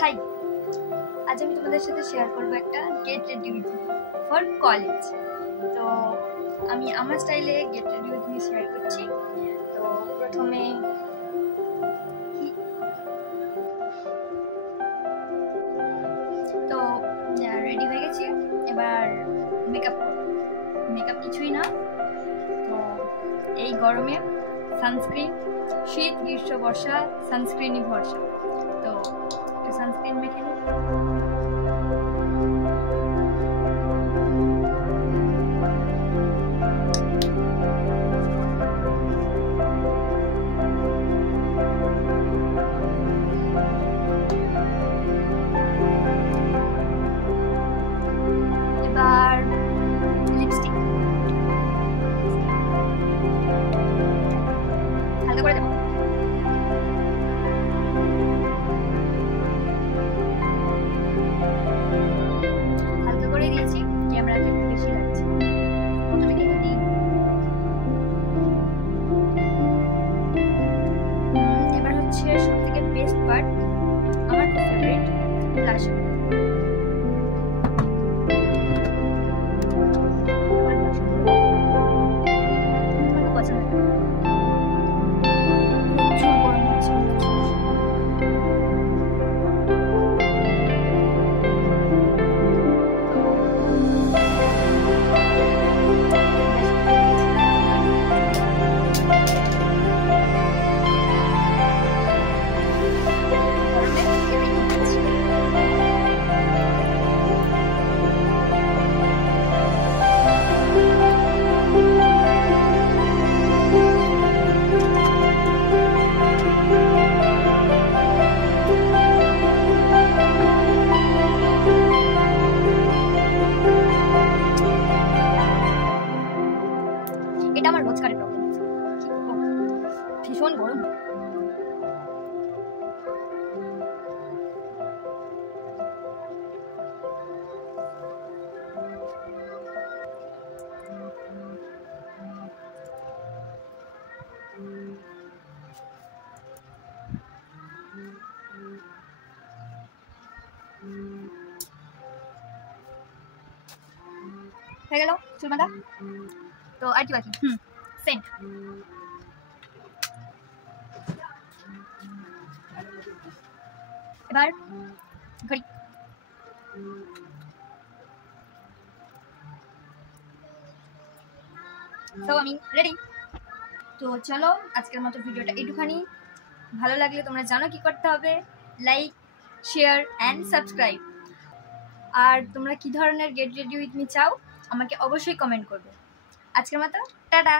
High, আজ আমি তোমাদের সাথে শেয়ার করবো একটা get ready with me for college. তো আমি আমার স্টাইলে get ready with me share করছি। তো প্রথমে তো রেডি হয়ে গেছি, এবার মেকআপ কিছুই না। তো এই গরমে সানস্ক্রিন, শীত গ্রীষ্ম বর্ষা সানস্ক্রিনই ভরসা। তো সানস্ক্রিন মেখে নিই। এবার লিপস্টিক হালকা করে দেবো। হালকা করে দিয়েছি, ক্যামেরাতে বেশি লাগছে, কতটা কিন্তু দিই। এবার হচ্ছে সব থেকে বেস্ট পার্ট, আমার খুব ফেভারিট ব্লাশার। এটা আমার রোজকারের প্রবলেম, ভীষণ গরম। হয়ে গেল চুল বাঁধা। তো আর কি বাকি? সেন্ট। এবার ঘড়ি। তো আমি রেডি। তো চলো আজকের মতো ভিডিওটা একটুখানি। ভালো লাগলে তোমরা জানো কি করতে হবে, লাইক শেয়ার অ্যান্ড সাবস্ক্রাইব। আর তোমরা কি ধরনের গেট রেডি উইথ মি চাও আমাকে অবশ্যই কমেন্ট করবে। আজকের মতো টাটা।